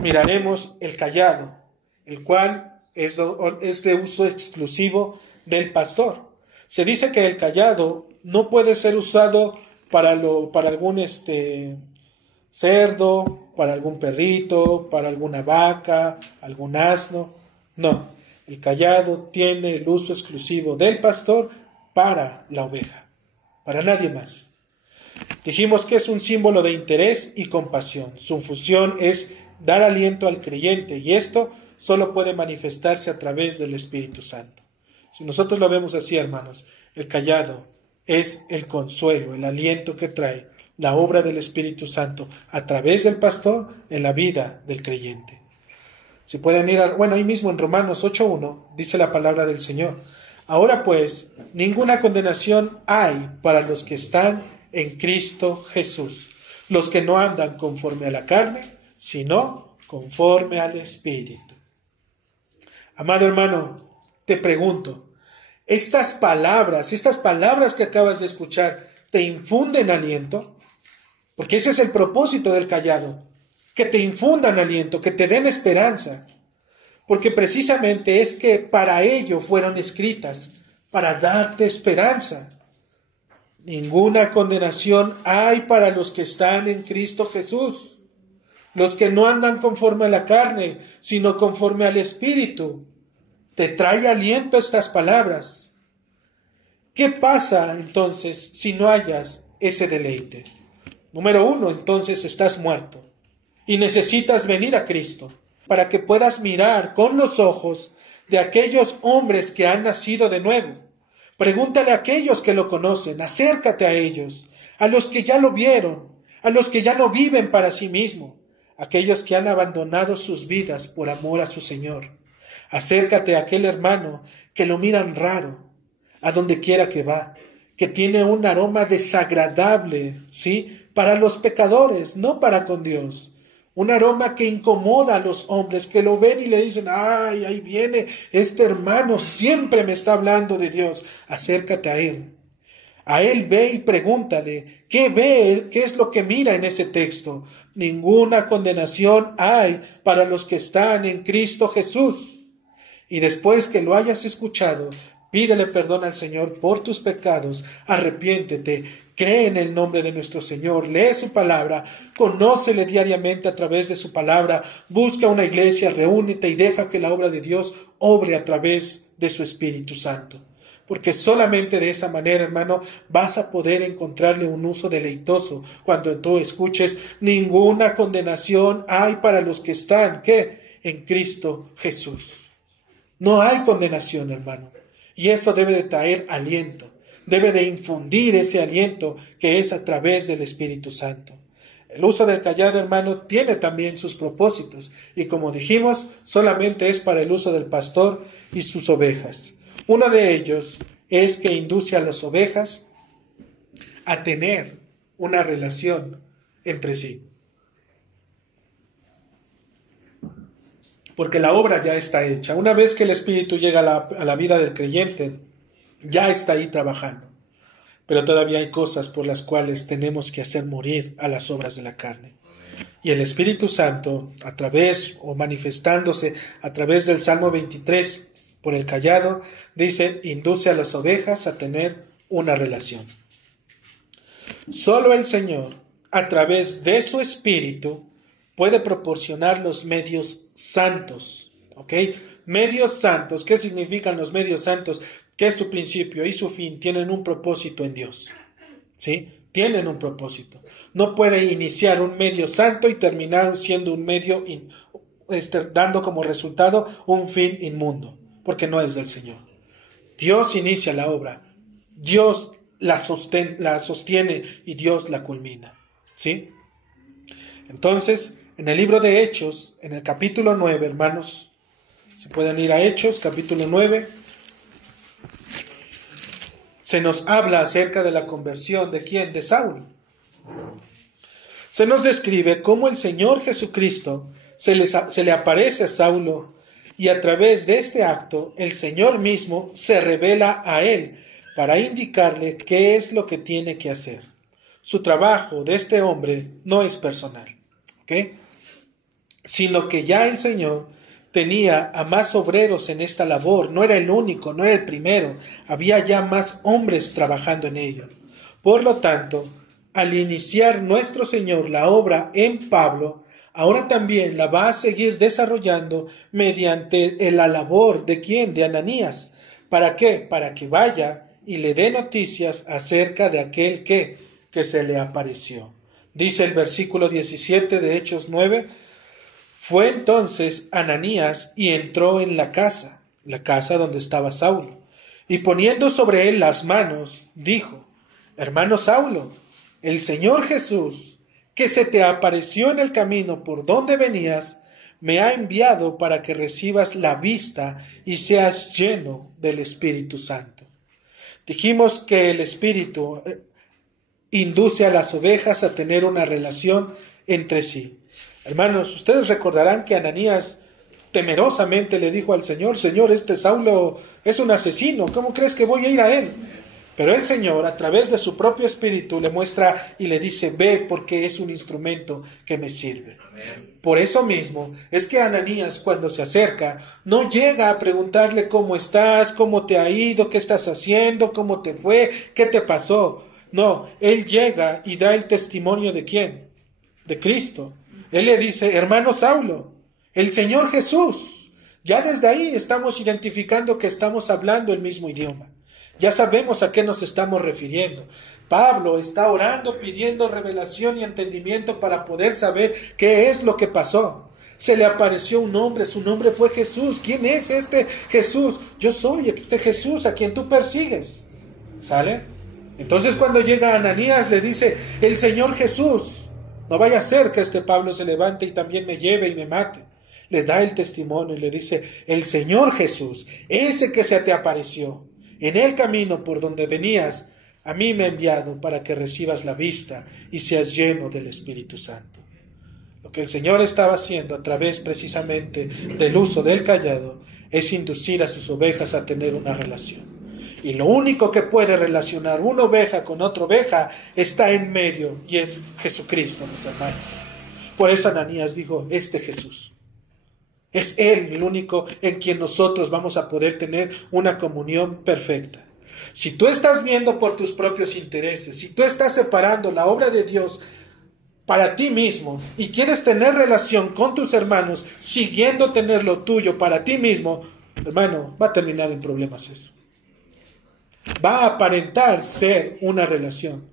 miraremos el cayado, el cual es de uso exclusivo del pastor. Se dice que el cayado no puede ser usado para algún cerdo, para algún perrito, para alguna vaca, algún asno. No, el cayado tiene el uso exclusivo del pastor para la oveja, para nadie más. Dijimos que es un símbolo de interés y compasión. Su función es dar aliento al creyente y esto solo puede manifestarse a través del Espíritu Santo. Si nosotros lo vemos así, hermanos, el cayado es el consuelo, el aliento que trae la obra del Espíritu Santo a través del pastor en la vida del creyente. Si pueden ir, ahí mismo en Romanos 8:1 dice la palabra del Señor. Ahora pues, ninguna condenación hay para los que están en Cristo Jesús, los que no andan conforme a la carne, sino conforme al Espíritu. Amado hermano, te pregunto, estas palabras que acabas de escuchar, ¿te infunden aliento? Porque ese es el propósito del cayado, que te infundan aliento, que te den esperanza. Porque precisamente es que para ello fueron escritas, para darte esperanza. Ninguna condenación hay para los que están en Cristo Jesús, los que no andan conforme a la carne, sino conforme al Espíritu. Te trae aliento estas palabras. ¿Qué pasa entonces si no hayas ese deleite? Número 1, entonces estás muerto y necesitas venir a Cristo para que puedas mirar con los ojos de aquellos hombres que han nacido de nuevo. Pregúntale a aquellos que lo conocen, acércate a ellos, a los que ya lo vieron, a los que ya no viven para sí mismos, aquellos que han abandonado sus vidas por amor a su Señor. Acércate a aquel hermano que lo miran raro, a donde quiera que va, que tiene un aroma desagradable, ¿sí?, para los pecadores, no para con Dios. Un aroma que incomoda a los hombres, que lo ven y le dicen, ¡ay, ahí viene este hermano, siempre me está hablando de Dios! Acércate a él. A él ve y pregúntale, ¿qué ve? ¿Qué es lo que mira en ese texto? Ninguna condenación hay para los que están en Cristo Jesús. Y después que lo hayas escuchado, pídele perdón al Señor por tus pecados, arrepiéntete, cree en el nombre de nuestro Señor, lee su palabra, conócele diariamente a través de su palabra, busca una iglesia, reúnete y deja que la obra de Dios obre a través de su Espíritu Santo. Porque solamente de esa manera, hermano, vas a poder encontrarle un uso deleitoso cuando tú escuches, ninguna condenación hay para los que están, ¿qué? En Cristo Jesús. No hay condenación, hermano. Y eso debe de traer aliento, debe de infundir ese aliento que es a través del Espíritu Santo. El uso del cayado, hermano, tiene también sus propósitos y como dijimos, solamente es para el uso del pastor y sus ovejas. Uno de ellos es que induce a las ovejas a tener una relación entre sí. Porque la obra ya está hecha. Una vez que el Espíritu llega a la vida del creyente, ya está ahí trabajando. Pero todavía hay cosas por las cuales tenemos que hacer morir a las obras de la carne. Y el Espíritu Santo, a través o manifestándose a través del Salmo 23 por el cayado, dice, induce a las ovejas a tener una relación. Solo el Señor, a través de su Espíritu, puede proporcionar los medios santos, ¿ok?, medios santos. ¿Qué significan los medios santos? Que su principio y su fin tienen un propósito en Dios. ¿Sí? Tienen un propósito. No puede iniciar un medio santo y terminar siendo un medio, dando como resultado un fin inmundo, porque no es del Señor. Dios inicia la obra, Dios la sostiene y Dios la culmina. ¿Sí? Entonces, en el libro de Hechos, en el capítulo 9, hermanos, se pueden ir a Hechos, capítulo 9, se nos habla acerca de la conversión de ¿quién? De Saulo. Se nos describe cómo el Señor Jesucristo se le aparece a Saulo y a través de este acto el Señor mismo se revela a él para indicarle qué es lo que tiene que hacer. Su trabajo de este hombre no es personal, ¿ok? Sino que ya el Señor tenía a más obreros en esta labor, no era el único, no era el primero, había ya más hombres trabajando en ello. Por lo tanto, al iniciar nuestro Señor la obra en Pablo, ahora también la va a seguir desarrollando mediante la labor de ¿quién? De Ananías. ¿Para qué? Para que vaya y le dé noticias acerca de aquel que se le apareció. Dice el versículo 17 de Hechos 9, fue entonces Ananías y entró en la casa donde estaba Saulo, y poniendo sobre él las manos, dijo, hermano Saulo, el Señor Jesús, que se te apareció en el camino por donde venías, me ha enviado para que recibas la vista y seas lleno del Espíritu Santo. Dijimos que el Espíritu induce a las ovejas a tener una relación entre sí. Hermanos, ustedes recordarán que Ananías temerosamente le dijo al Señor, Señor, este Saulo es un asesino, ¿cómo crees que voy a ir a él? Pero el Señor, a través de su propio Espíritu, le muestra y le dice, ve porque es un instrumento que me sirve. Amén. Por eso mismo, es que Ananías cuando se acerca, no llega a preguntarle cómo estás, cómo te ha ido, qué estás haciendo, cómo te fue, qué te pasó. No, él llega y da el testimonio de ¿quién? De Cristo. Él le dice, hermano Saulo, el Señor Jesús. Ya desde ahí estamos identificando que estamos hablando el mismo idioma. Ya sabemos a qué nos estamos refiriendo. Pablo está orando, pidiendo revelación y entendimiento para poder saber qué es lo que pasó. Se le apareció un hombre, su nombre fue Jesús. ¿Quién es este Jesús? Yo soy este Jesús a quien tú persigues. ¿Sale? Entonces cuando llega Ananías le dice, el Señor Jesús, no vaya a ser que este Pablo se levante y también me lleve y me mate. Le da el testimonio y le dice, el Señor Jesús, ese que se te apareció en el camino por donde venías, a mí me ha enviado para que recibas la vista y seas lleno del Espíritu Santo. Lo que el Señor estaba haciendo a través precisamente del uso del cayado es inducir a sus ovejas a tener una relación. Y lo único que puede relacionar una oveja con otra oveja está en medio y es Jesucristo, mis hermanos. Por eso Ananías dijo, este Jesús. Es Él el único en quien nosotros vamos a poder tener una comunión perfecta. Si tú estás viendo por tus propios intereses, si tú estás separando la obra de Dios para ti mismo y quieres tener relación con tus hermanos, siguiendo tener lo tuyo para ti mismo, hermano, va a terminar en problemas eso. Va a aparentar ser una relación.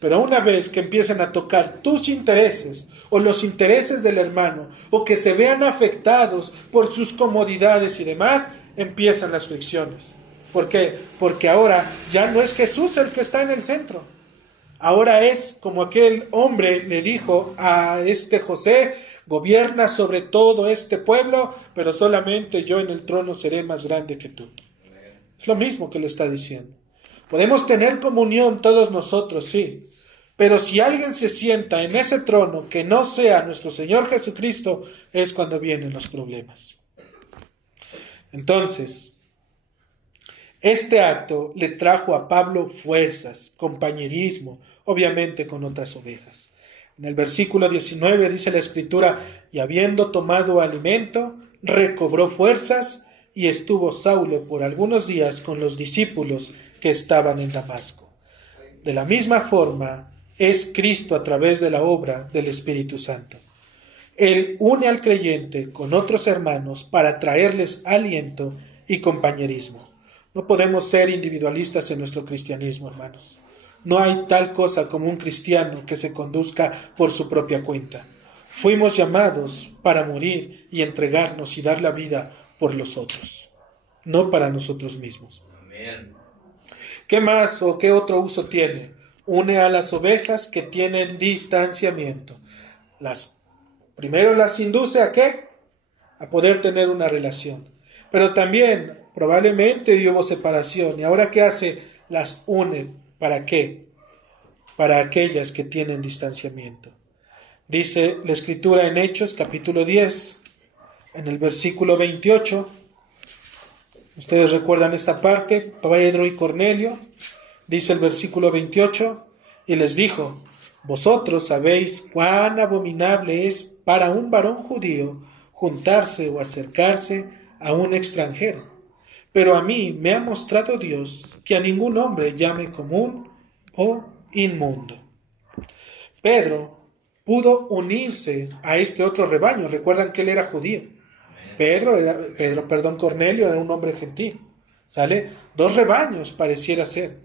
Pero una vez que empiecen a tocar tus intereses o los intereses del hermano o que se vean afectados por sus comodidades y demás, empiezan las fricciones. ¿Por qué? Porque ahora ya no es Jesús el que está en el centro. Ahora es como aquel hombre le dijo a este José, gobierna sobre todo este pueblo, pero solamente yo en el trono seré más grande que tú. Es lo mismo que le está diciendo. Podemos tener comunión todos nosotros, sí. Pero si alguien se sienta en ese trono que no sea nuestro Señor Jesucristo, es cuando vienen los problemas. Entonces, este acto le trajo a Pablo fuerzas, compañerismo, obviamente con otras ovejas. En el versículo 19 dice la Escritura, y habiendo tomado alimento, recobró fuerzas, y estuvo Saulo por algunos días con los discípulos que estaban en Damasco. De la misma forma, es Cristo a través de la obra del Espíritu Santo. Él une al creyente con otros hermanos para traerles aliento y compañerismo. No podemos ser individualistas en nuestro cristianismo, hermanos. No hay tal cosa como un cristiano que se conduzca por su propia cuenta. Fuimos llamados para morir y entregarnos y dar la vida por los otros, no para nosotros mismos. Amén. ¿Qué más o qué otro uso tiene? Une a las ovejas que tienen distanciamiento. Primero las induce ¿a qué? A poder tener una relación. Pero también probablemente hubo separación. ¿Y ahora qué hace? Las une. ¿Para qué? Para aquellas que tienen distanciamiento. Dice la Escritura en Hechos capítulo 10, en el versículo 28. Ustedes recuerdan esta parte, Pedro y Cornelio, dice el versículo 28, y les dijo: vosotros sabéis cuán abominable es para un varón judío juntarse o acercarse a un extranjero. Pero a mí me ha mostrado Dios que a ningún hombre llame común o inmundo. Pedro pudo unirse a este otro rebaño. Recuerdan que él era judío. Cornelio era un hombre gentil. ¿Sale? 2 rebaños pareciera ser.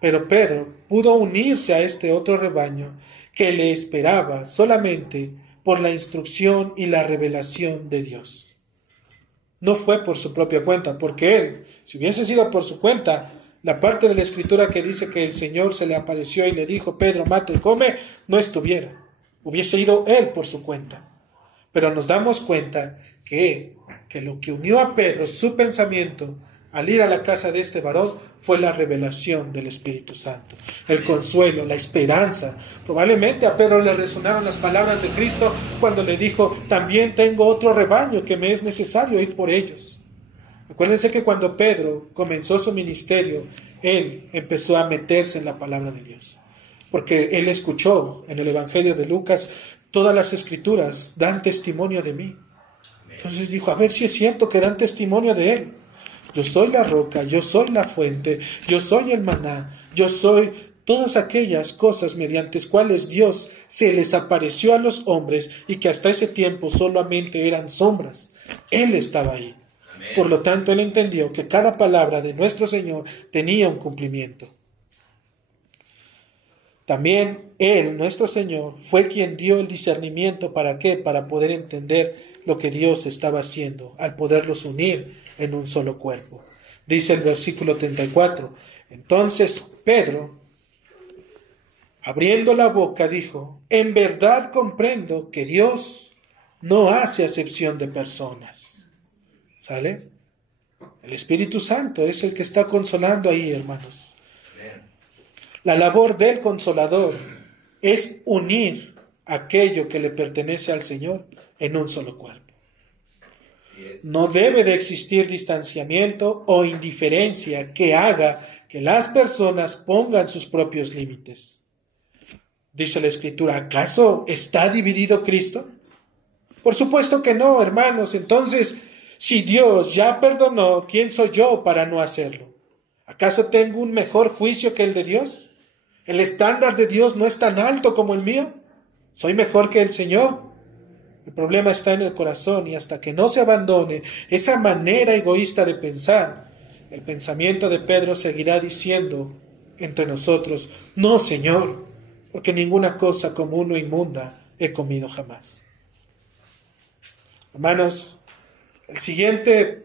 Pero Pedro pudo unirse a este otro rebaño que le esperaba solamente por la instrucción y la revelación de Dios. No fue por su propia cuenta, porque él, si hubiese sido por su cuenta, la parte de la Escritura que dice que el Señor se le apareció y le dijo: Pedro, mata y come, no estuviera. Hubiese ido él por su cuenta. Pero nos damos cuenta que lo que unió a Pedro, su pensamiento, al ir a la casa de este varón, fue la revelación del Espíritu Santo, el consuelo, la esperanza. Probablemente a Pedro le resonaron las palabras de Cristo cuando le dijo: también tengo otro rebaño que me es necesario ir por ellos. Acuérdense que cuando Pedro comenzó su ministerio, él empezó a meterse en la palabra de Dios, porque él escuchó en el Evangelio de Lucas: todas las Escrituras dan testimonio de mí. Entonces dijo: a ver si es cierto que dan testimonio de él. Yo soy la roca, yo soy la fuente, yo soy el maná, yo soy todas aquellas cosas mediante las cuales Dios se les apareció a los hombres y que hasta ese tiempo solamente eran sombras. Él estaba ahí. Amén. Por lo tanto, él entendió que cada palabra de nuestro Señor tenía un cumplimiento. También él, nuestro Señor, fue quien dio el discernimiento. ¿Para qué? Para poder entender lo que Dios estaba haciendo, al poderlos unir en un solo cuerpo. Dice el versículo 34, entonces Pedro, abriendo la boca, dijo: en verdad comprendo que Dios no hace acepción de personas. ¿Sale? El Espíritu Santo es el que está consolando ahí, hermanos. La labor del Consolador es unir aquello que le pertenece al Señor en un solo cuerpo. No debe de existir distanciamiento o indiferencia que haga que las personas pongan sus propios límites. Dice la Escritura: ¿acaso está dividido Cristo? Por supuesto que no, hermanos. Entonces, si Dios ya perdonó, ¿quién soy yo para no hacerlo? ¿Acaso tengo un mejor juicio que el de Dios? ¿El estándar de Dios no es tan alto como el mío? ¿Soy mejor que el Señor? El problema está en el corazón, y hasta que no se abandone esa manera egoísta de pensar, el pensamiento de Pedro seguirá diciendo entre nosotros: no, Señor, porque ninguna cosa común o inmunda he comido jamás. Hermanos, la siguiente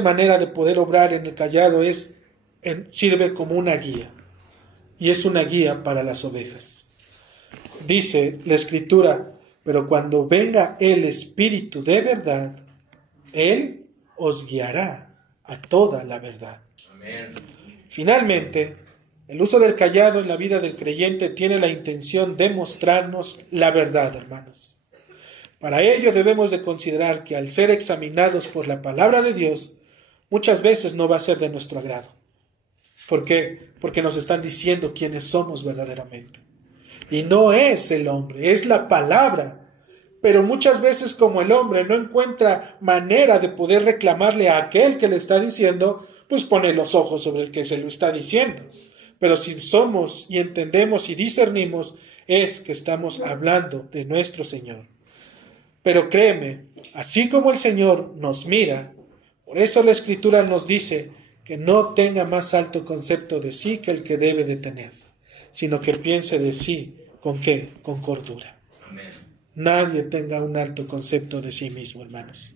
manera de poder obrar en el callado sirve como una guía, y es una guía para las ovejas. Dice la Escritura: pero cuando venga el Espíritu de verdad, Él os guiará a toda la verdad. Amén. Finalmente, el uso del callado en la vida del creyente tiene la intención de mostrarnos la verdad, hermanos. Para ello debemos de considerar que al ser examinados por la palabra de Dios, muchas veces no va a ser de nuestro agrado. ¿Por qué? Porque nos están diciendo quiénes somos verdaderamente. Y no es el hombre, es la palabra. Pero muchas veces, como el hombre no encuentra manera de poder reclamarle a aquel que le está diciendo, pues pone los ojos sobre el que se lo está diciendo. Pero si somos y entendemos y discernimos, es que estamos hablando de nuestro Señor. Pero créeme, así como el Señor nos mira, por eso la Escritura nos dice que no tenga más alto concepto de sí que el que debe de tener, sino que piense de sí, ¿con qué? Con cordura. Amén. Nadie tenga un alto concepto de sí mismo, hermanos.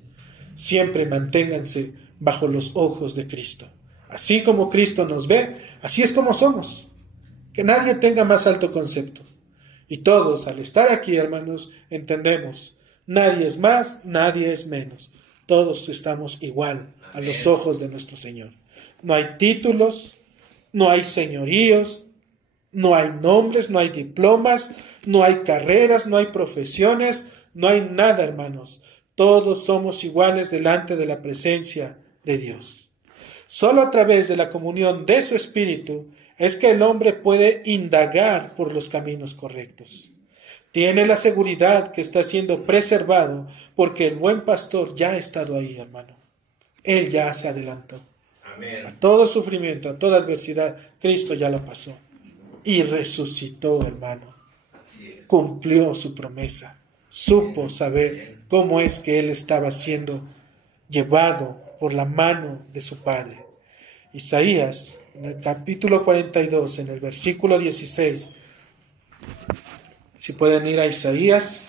Siempre manténganse bajo los ojos de Cristo. Así como Cristo nos ve, así es como somos. Que nadie tenga más alto concepto. Y todos, al estar aquí, hermanos, entendemos, nadie es más, nadie es menos. Todos estamos igual a los ojos de nuestro Señor. No hay títulos, no hay señoríos, no hay nombres, no hay diplomas, no hay carreras, no hay profesiones, no hay nada, hermanos. Todos somos iguales delante de la presencia de Dios. Solo a través de la comunión de su Espíritu es que el hombre puede indagar por los caminos correctos. Tiene la seguridad que está siendo preservado porque el buen pastor ya ha estado ahí, hermano. Él ya se adelantó. Amén. A todo sufrimiento, a toda adversidad, Cristo ya lo pasó. Y resucitó, hermano. Así es. Cumplió su promesa. Supo saber cómo es que él estaba siendo llevado por la mano de su Padre. Isaías, en el capítulo 42, en el versículo 16, si pueden ir a Isaías,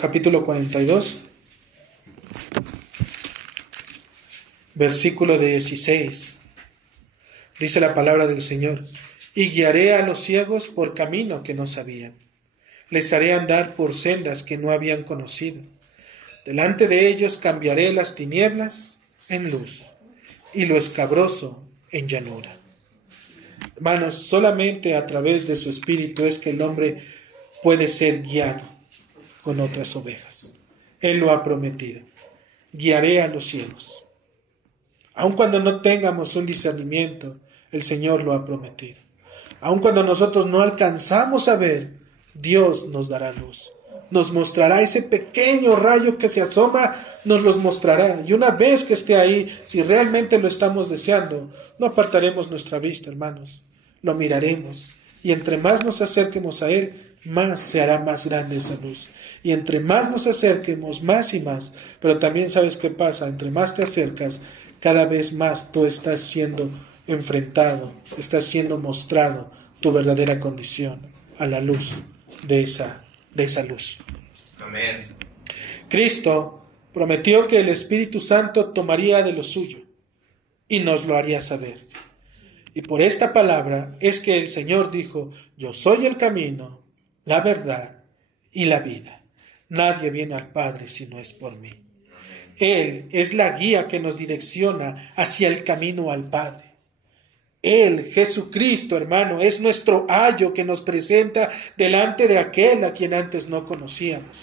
capítulo 42, versículo 16, dice la palabra del Señor: y guiaré a los ciegos por camino que no sabían, les haré andar por sendas que no habían conocido. Delante de ellos cambiaré las tinieblas en luz y lo escabroso en llanura. Hermanos, solamente a través de su Espíritu es que el hombre puede ser guiado con otras ovejas. Él lo ha prometido. Guiaré a los ciegos. Aun cuando no tengamos un discernimiento, el Señor lo ha prometido. Aun cuando nosotros no alcanzamos a ver, Dios nos dará luz. Nos mostrará ese pequeño rayo que se asoma, nos los mostrará. Y una vez que esté ahí, si realmente lo estamos deseando, no apartaremos nuestra vista, hermanos. Lo miraremos. Y entre más nos acerquemos a Él, más se hará más grande esa luz. Y entre más nos acerquemos, más y más. Pero también sabes qué pasa, entre más te acercas, cada vez más tú estás siendo enfrentado, estás siendo mostrado tu verdadera condición a la luz de esa luz. Amén. Cristo prometió que el Espíritu Santo tomaría de lo suyo y nos lo haría saber. Y por esta palabra es que el Señor dijo: yo soy el camino, la verdad y la vida. Nadie viene al Padre si no es por mí. Él es la guía que nos direcciona hacia el camino al Padre. Él, Jesucristo, hermano, es nuestro ayo que nos presenta delante de aquel a quien antes no conocíamos.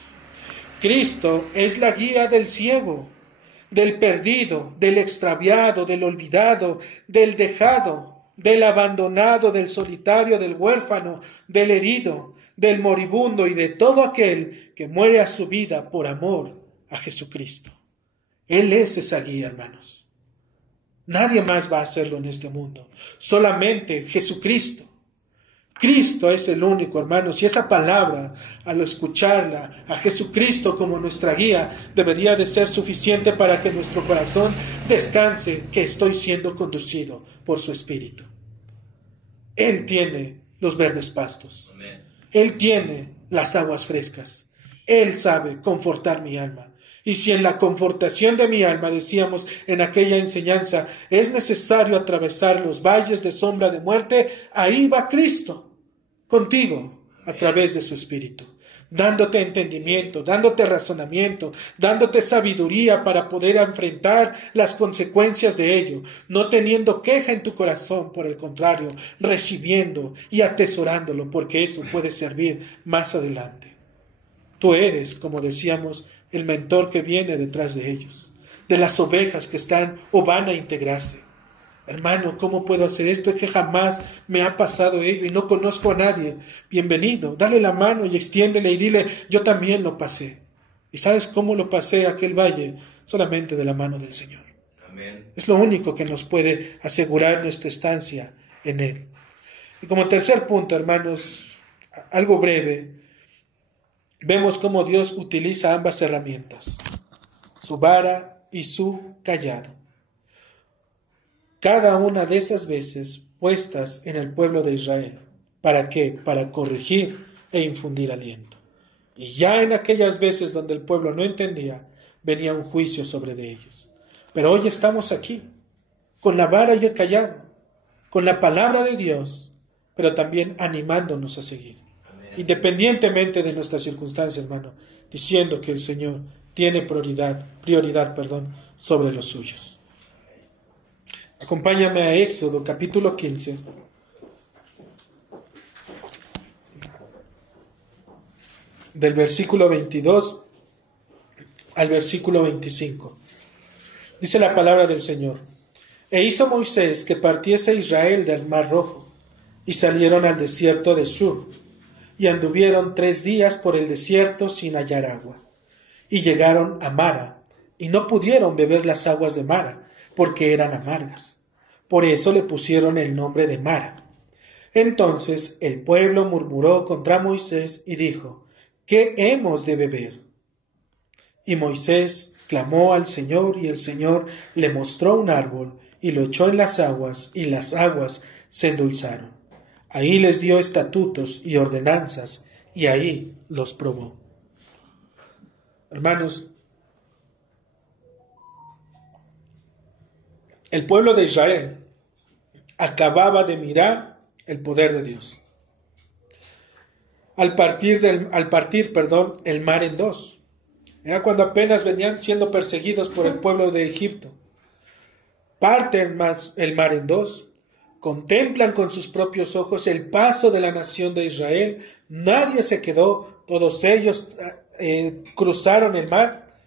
Cristo es la guía del ciego, del perdido, del extraviado, del olvidado, del dejado, del abandonado, del solitario, del huérfano, del herido, del moribundo y de todo aquel que muere a su vida por amor a Jesucristo. Él es esa guía, hermanos. Nadie más va a hacerlo en este mundo. Solamente Jesucristo. Cristo es el único, hermanos. Y esa palabra, al escucharla, a Jesucristo como nuestra guía, debería de ser suficiente para que nuestro corazón descanse, que estoy siendo conducido por su Espíritu. Él tiene los verdes pastos. Amén. Él tiene las aguas frescas. Él sabe confortar mi alma. Y si en la confortación de mi alma, decíamos en aquella enseñanza, es necesario atravesar los valles de sombra de muerte, ahí va Cristo, contigo, a través de su Espíritu, dándote entendimiento, dándote razonamiento, dándote sabiduría para poder enfrentar las consecuencias de ello, no teniendo queja en tu corazón, por el contrario, recibiendo y atesorándolo, porque eso puede servir más adelante. Tú eres, como decíamos, el mentor que viene detrás de ellos, de las ovejas que están o van a integrarse. Hermano, ¿cómo puedo hacer esto? Es que jamás me ha pasado ello y no conozco a nadie. Bienvenido, dale la mano y extiéndele y dile: yo también lo pasé. ¿Y sabes cómo lo pasé aquel valle? Solamente de la mano del Señor. Amén. Es lo único que nos puede asegurar nuestra estancia en Él. Y como tercer punto, hermanos, algo breve, vemos cómo Dios utiliza ambas herramientas, su vara y su callado. Cada una de esas veces puestas en el pueblo de Israel. ¿Para qué? Para corregir e infundir aliento. Y ya en aquellas veces donde el pueblo no entendía, venía un juicio sobre de ellos. Pero hoy estamos aquí, con la vara y el callado, con la palabra de Dios, pero también animándonos a seguir. Amén. Independientemente de nuestras circunstancias, hermano, diciendo que el Señor tiene prioridad, sobre los suyos. Acompáñame a Éxodo capítulo 15. Del versículo 22 al versículo 25. Dice la palabra del Señor: E hizo Moisés que partiese Israel del mar Rojo, y salieron al desierto de Sur, y anduvieron 3 días por el desierto sin hallar agua. Y llegaron a Mara, y no pudieron beber las aguas de Mara, porque eran amargas. Por eso le pusieron el nombre de Mara. Entonces el pueblo murmuró contra Moisés y dijo: ¿Qué hemos de beber? Y Moisés clamó al Señor, y el Señor le mostró un árbol, y lo echó en las aguas, y las aguas se endulzaron. Ahí les dio estatutos y ordenanzas, y ahí los probó. Hermanos, el pueblo de Israel acababa de mirar el poder de Dios. Al partir, el mar en dos. Era cuando apenas venían siendo perseguidos por el pueblo de Egipto. Parten el mar en dos. Contemplan con sus propios ojos el paso de la nación de Israel. Nadie se quedó. Todos ellos cruzaron el mar.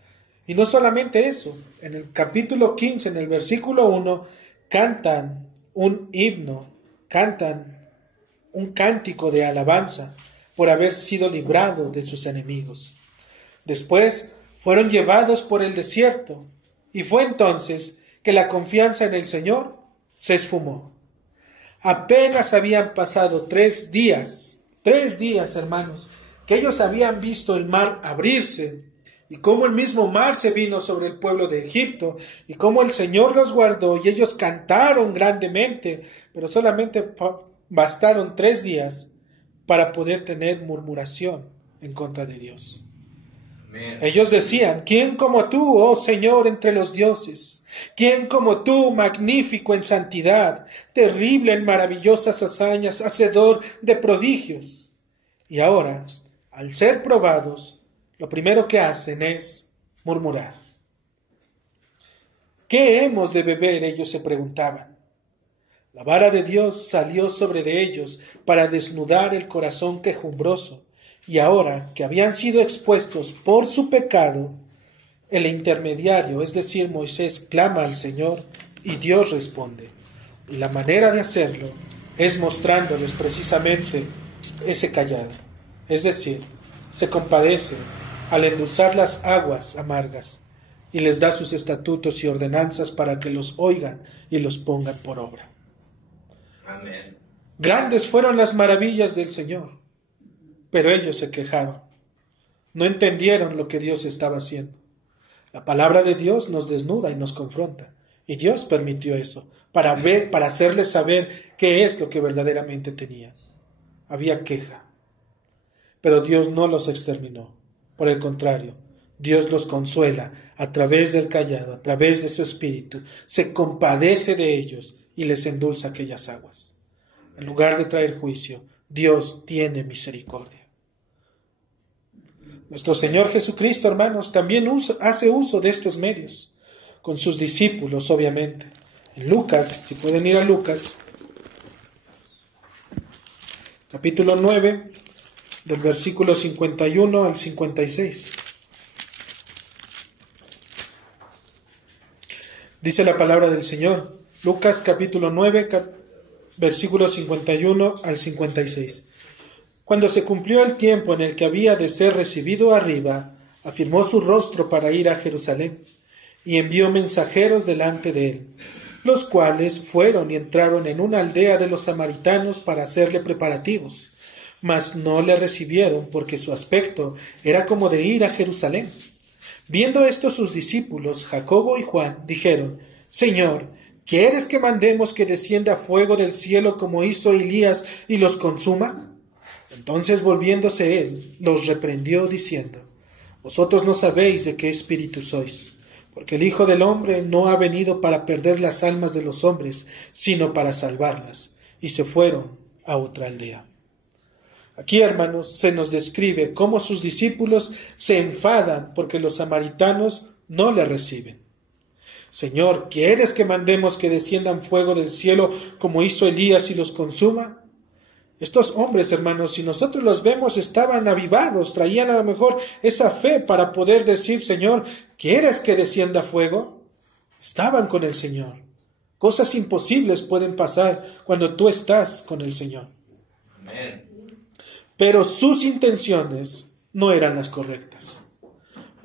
Y no solamente eso. En el capítulo 15, en el versículo 1, cantan un himno. Cantan un cántico de alabanza por haber sido librado de sus enemigos. Después fueron llevados por el desierto, y fue entonces que la confianza en el Señor se esfumó. Apenas habían pasado 3 días, hermanos, que ellos habían visto el mar abrirse, y cómo el mismo mar se vino sobre el pueblo de Egipto, y cómo el Señor los guardó, y ellos cantaron grandemente, pero solamente bastaron 3 días para poder tener murmuración en contra de Dios. Amén. Ellos decían: ¿quién como tú, oh Señor, entre los dioses? ¿Quién como tú, magnífico en santidad, terrible en maravillosas hazañas, hacedor de prodigios? Y ahora, al ser probados, lo primero que hacen es murmurar. ¿Qué hemos de beber?, ellos se preguntaban. La vara de Dios salió sobre de ellos para desnudar el corazón quejumbroso, y ahora que habían sido expuestos por su pecado, el intermediario, es decir, Moisés, clama al Señor y Dios responde. Y la manera de hacerlo es mostrándoles precisamente ese callado. Es decir, se compadece al endulzar las aguas amargas y les da sus estatutos y ordenanzas para que los oigan y los pongan por obra. Amén. Grandes fueron las maravillas del Señor, pero ellos se quejaron. No entendieron lo que Dios estaba haciendo. La palabra de Dios nos desnuda y nos confronta. Y Dios permitió eso, para hacerles saber qué es lo que verdaderamente tenían. Había queja. Pero Dios no los exterminó. Por el contrario, Dios los consuela a través del callado, a través de su espíritu. Se compadece de ellos y les endulza aquellas aguas. En lugar de traer juicio, Dios tiene misericordia. Nuestro Señor Jesucristo, hermanos, también hace uso de estos medios, con sus discípulos, obviamente. En Lucas, si pueden ir a Lucas, capítulo 9, del versículo 51 al 56. Dice la palabra del Señor, Lucas capítulo 9, versículo 51 al 56. Cuando se cumplió el tiempo en el que había de ser recibido arriba, afirmó su rostro para ir a Jerusalén, y envió mensajeros delante de él, los cuales fueron y entraron en una aldea de los samaritanos para hacerle preparativos, mas no le recibieron porque su aspecto era como de ir a Jerusalén. Viendo esto sus discípulos, Jacobo y Juan, dijeron: Señor, ¿quieres que mandemos que descienda fuego del cielo como hizo Elías y los consuma? Entonces volviéndose él, los reprendió diciendo: Vosotros no sabéis de qué espíritu sois, porque el Hijo del Hombre no ha venido para perder las almas de los hombres, sino para salvarlas. Y se fueron a otra aldea. Aquí, hermanos, se nos describe cómo sus discípulos se enfadan porque los samaritanos no le reciben. Señor, ¿quieres que mandemos que desciendan fuego del cielo como hizo Elías y los consuma? Estos hombres, hermanos, si nosotros los vemos, estaban avivados, traían a lo mejor esa fe para poder decir: Señor, ¿quieres que descienda fuego? Estaban con el Señor. Cosas imposibles pueden pasar cuando tú estás con el Señor. Amén. Pero sus intenciones no eran las correctas.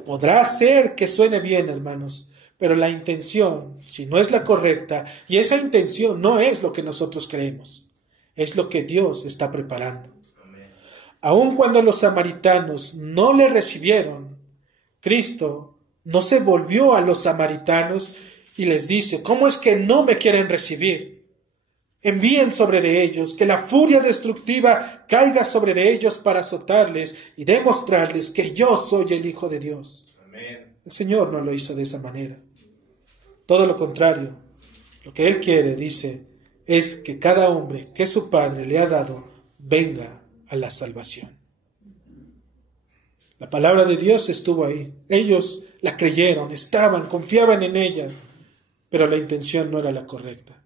Podrá ser que suene bien, hermanos, pero la intención, si no es la correcta, y esa intención no es lo que nosotros creemos, es lo que Dios está preparando. Amén. Aun cuando los samaritanos no le recibieron, Cristo no se volvió a los samaritanos y les dice: ¿cómo es que no me quieren recibir? Envíen sobre de ellos, que la furia destructiva caiga sobre de ellos para azotarles y demostrarles que yo soy el Hijo de Dios. Amén. El Señor no lo hizo de esa manera. Todo lo contrario, lo que Él quiere, dice, es que cada hombre que su Padre le ha dado venga a la salvación. La palabra de Dios estuvo ahí. Ellos la creyeron, confiaban en ella, pero la intención no era la correcta.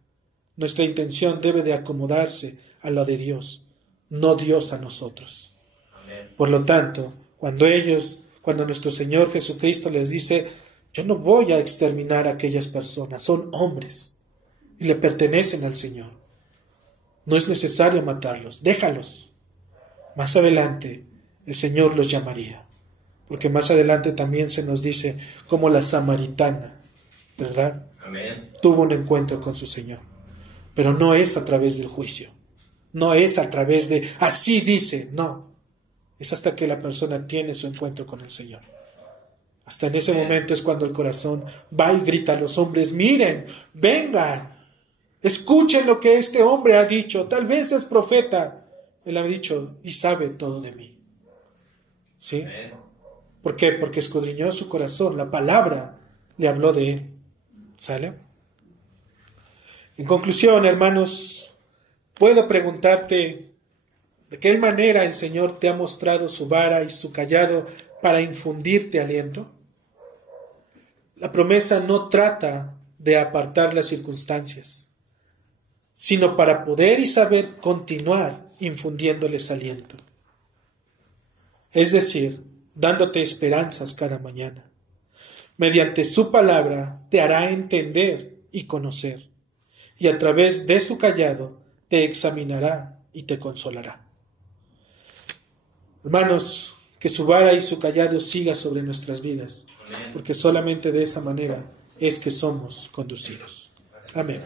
Nuestra intención debe de acomodarse a la de Dios, no Dios a nosotros. Amén. Por lo tanto, cuando nuestro Señor Jesucristo les dice: yo no voy a exterminar a aquellas personas, son hombres y le pertenecen al Señor. No es necesario matarlos, déjalos. Más adelante el Señor los llamaría, porque más adelante también se nos dice como la samaritana, ¿verdad? Amén. Tuvo un encuentro con su Señor. Pero no es a través del juicio, no es a través de así dice, no. Es hasta que la persona tiene su encuentro con el Señor. Hasta en ese momento es cuando el corazón va y grita a los hombres: miren, vengan, escuchen lo que este hombre ha dicho, tal vez es profeta. Él ha dicho y sabe todo de mí. ¿Sí? Amén. ¿Por qué? Porque escudriñó su corazón, la palabra le habló de él. ¿Sale? En conclusión, hermanos, puedo preguntarte: ¿de qué manera el Señor te ha mostrado su vara y su cayado para infundirte aliento? La promesa no trata de apartar las circunstancias, sino para poder y saber continuar infundiéndoles aliento. Es decir, dándote esperanzas cada mañana. Mediante su palabra te hará entender y conocer, y a través de su cayado te examinará y te consolará. Hermanos, que su vara y su cayado siga sobre nuestras vidas, porque solamente de esa manera es que somos conducidos. Amén.